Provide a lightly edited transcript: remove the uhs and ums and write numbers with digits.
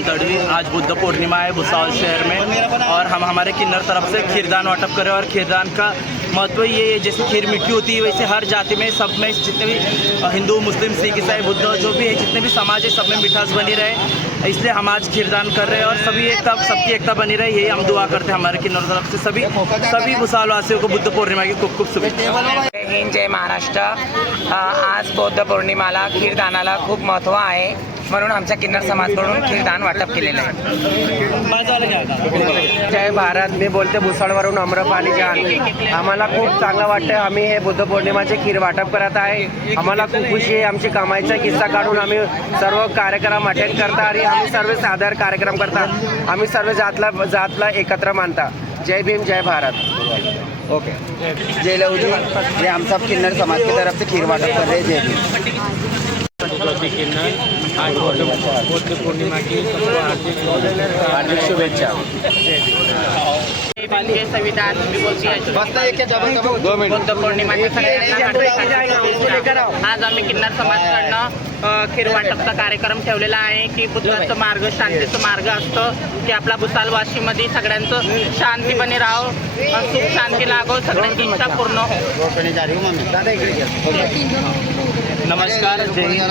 श्रीकांत तड़वी। आज बुद्ध पूर्णिमा है भुसावल शहर में और हम हमारे किन्नर तरफ से खीरदान वाटप करें। और खीरदान का महत्व ये है, जैसे खीर मीठी होती है वैसे हर जाति में सब में जितने भी हिंदू मुस्लिम सिख ईसाई बुद्ध जो भी है जितने भी समाज है सब में मिठास बनी रहे, इसलिए हम आज खीरदान कर रहे हैं और सबकी एकता बनी रहे, यही हम दुआ करते हैं हमारे किन्नर तरफ से सभी भुसावल वासियों को बुद्ध पूर्णिमा की खूप खूप शुभेच्छा। जय हिंद, जय महाराष्ट्र। आज बौद्ध पौर्णिमाला खीरदानाला खूप महत्त्व आहे, म्हणून आमच्या किन्नर समाजकडून खीरदान वाटप केलेलं आहे। जय भारत। मी बोलते भुसावळवरून अम्रपाली जान। आम्हाला खूप चांगलं वाटतं, आम्ही हे बुद्ध पौर्णिमाचे खीर वाटप करत आहे। आम्हाला खूप खुशी आहे, आमची कमाईचा किस्सा काढून आम्ही सर्व कार्यक्रम अटेंड करता आणि आम्ही सर्व सादर कार्यक्रम करता। आम्ही सर्व जातला एकत्र मानता। जय भीम, जय भारत। ओके, जय लहूजी। ये हम सब किन्नर समाज की तरफ से खीर वाटप कर रहे हैं। जय भीम। आज बौद्ध पूर्णिमा की हार्दिक शुभेच्छा। भारतीय संविधान बुद्ध पौर्णिमाच्या आज आम्ही किन्नर समाजकडनं खीर वाटपचा कार्यक्रम ठेवलेला आहे की बुद्धाचं मार्ग शांतीचं मार्ग असतं की आपला भुसावलवाशीमध्ये सगळ्यांचं शांतीपणे राहो, सुख शांती लागो, सगळ्यांची इच्छा पूर्ण हो। नमस्कार, जय हिंद।